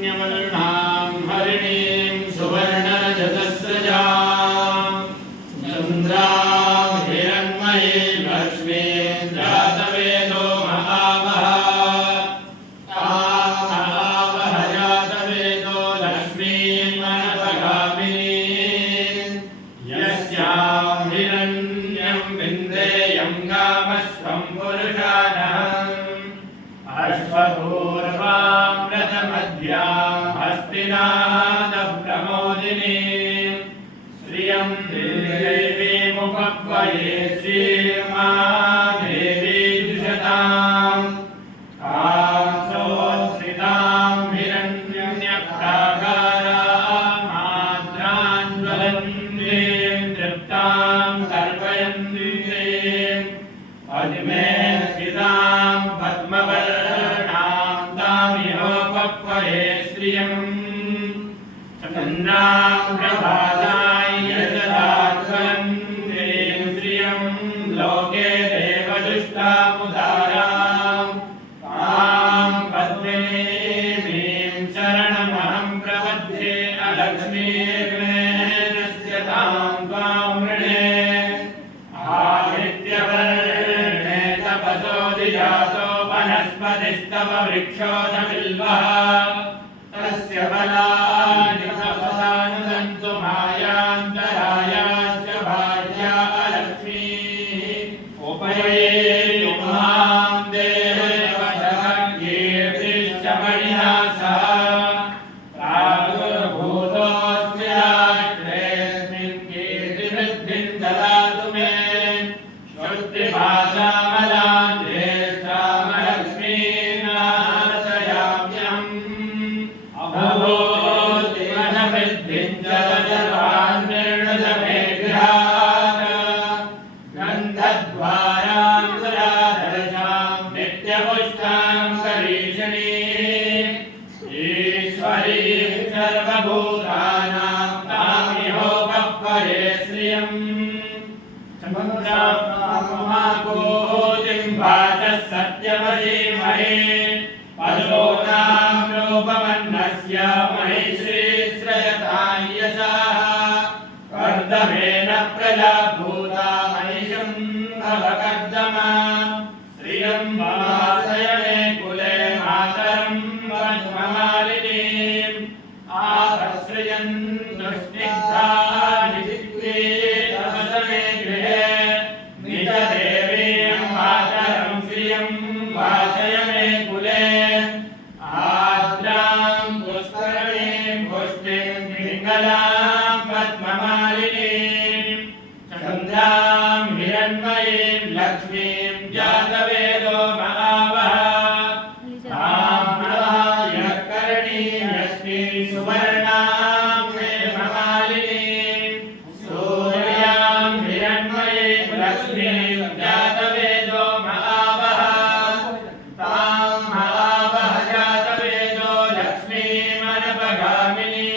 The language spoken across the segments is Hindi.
हिरण्यवर्णां हरिणीं सुवर्णरजतस्रजां चन्द्रां हिरण्मयीं लक्ष्मीं जातवेदो महावः तां महावः जातवेदो लक्ष्मीं मनपगामिनीं यस्यां हिरण्यं विन्देयं गामस्त्वं पुरुषाणः अश्वपूर्वां रथमध्यां हस्तिनादप्रमोदिनीं श्रियं देवीमुपह्वये श्रीर्मादेवी द्विषतां कांसोऽश्रितां हिरण्यप्राकारामाद्राञ्ज्वलन्तीं तृप्तां तर्पयन्तीं पद्मे स्थितां पद्मवर्णां तामिहोपह्वये श्रियं चन्द्रां प्रभासां यशसात्वलन्तीं श्रियं लोके देवदुष्टामुदारां तां पद्मिनीं शरणमहं प्रपद्ये अलक्ष्मीर्मेणस्य तां त्वां वृणे आदित्यवर्णे तपसोऽधिजातो वनस्पतिस्तव वृक्षोऽधबिल्वः तस्य फलानि तपसानुदन्तु मायान्तरायाश्च भार्या अलक्ष्मीः उपयेतु मां देवशः कीर्तिश्च मणिना सह प्रादुर्भूतोऽस्मि राष्ट्रेऽस्मिन् कीर्तिवृद्धिं ददातु मे श्रुतिभाषामलां ज्येष्ठामलक्ष्मीं नाशयाम्यहम् अभूतिमनवृद्धिं च सर्वान् निर्णय गृहात् गन्धद्वारां दुरादर्शां नित्यपुष्टां करीषिणीं ईश्वरीं सर्वभूतानां तामिहोपह्वये श्रियम् चन्द्रामाकोटिं वाचः सत्यमसीमहे पशूनां रूपमन्नस्य महि श्रीश्रयतां यशः कर्दमेन प्रजा भूता महिषं भवकर्दमा श्रियं वासयणे कुले मातरं वनमालिनीम् आपश्रयन् दुष्टिग्धानि चित्ते तपसने गृहे निजदेवीं मातरं श्रियं वासयणे कुले आर्द्रां पुष्करणीं पुष्टिं पिङ्गलां पद्ममालिनीं चन्द्रां हिरण्मयीं लक्ष्मीं जातवेदो महावः तां प्रभायकरणीं यस्मिन् सुवर्णां हेममालिनीं सूर्यां हिरण्मयीं लक्ष्मीं जातवेदो महावः तां महावः जातवेदो लक्ष्मीमनपगामिनीं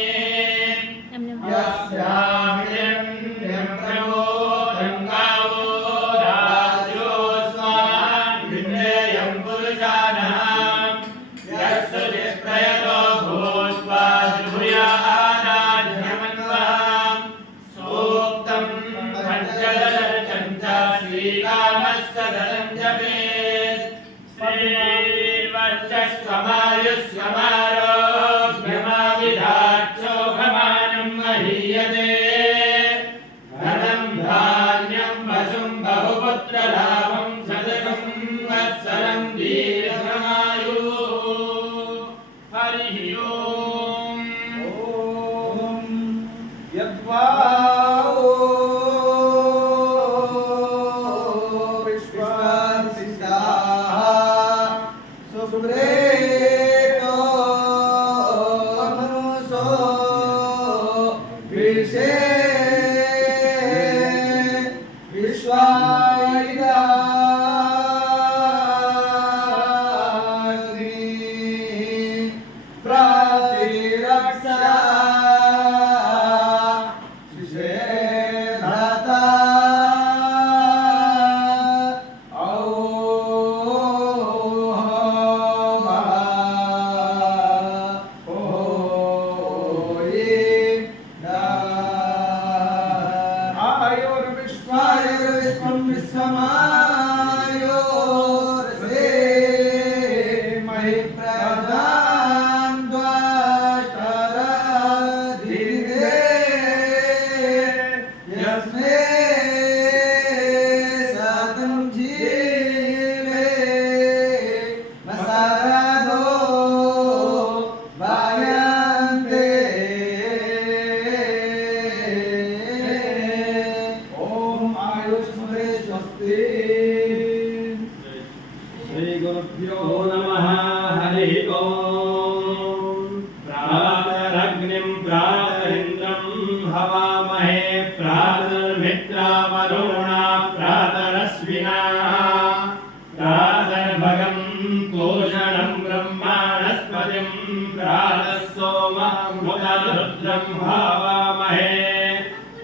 रुद्रं भावामहे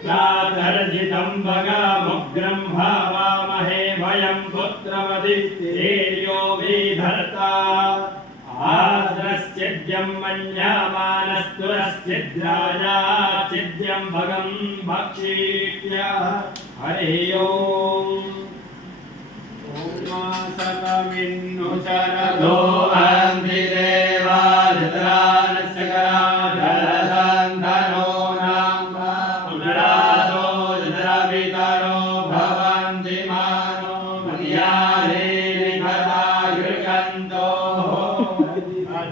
प्रातर्जितं भगामुग्रं भावामहे वयं पुत्रमदितेर्यो विधर्ता आद्रश्चिद्यं मन्यामानस्तुरश्चिद्राजाचिद्यं भगं भक्षीष्य हरि ओम् ओमासकमिन्नु शरदो अन्धिदेवा धृतरानस्यकराधरसन्धनो नाम्भा पुनरासो धृतरवितरो भवन्ति मानो मन्यारे निखदायुर्गन्तो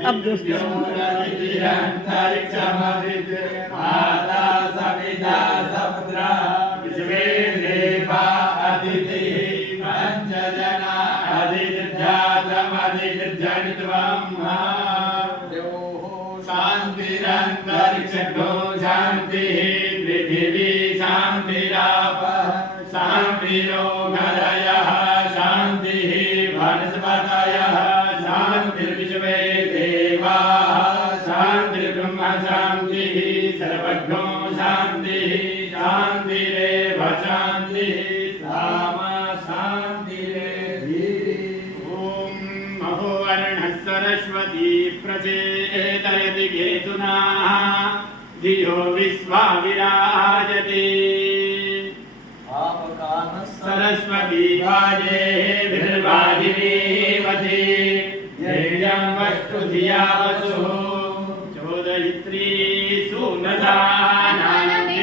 अब्दुस्योरतिरन्तरिक्षमदिते माता सविता सपुत्रा विश्वे देवा अदितिः पंचजना अदिर्जातमदिर्जनित्वं शान्तिरन्तरिक्षो शान्तिः पृथिवी शान्तिरापः शान्तिरोगरयः शान्तिः वनस्पतयः शान्तिर्विश्वे देवाः शान्तिर्ब्रह्म शान्तिः सर्वज्ञो शान्तिः शान्तिरेव शान्तिः सामा शान्तिरेधि ॐ महोवर्णः सरस्वती प्रचेतयति केतुना धियो विश्वा विराजति सरस्वती वाजे विर्वाजिनीवती यज्ञं वस्तु धिया वसुः चोदयित्री सुनदानानन्दे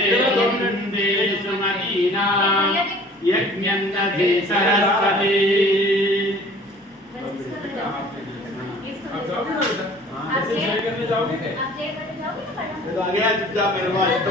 सुमतीना यज्ञं दधि सरस्वती आप शेयर करने जाओगे? तो आ गया चुपचाप मेरे पास तो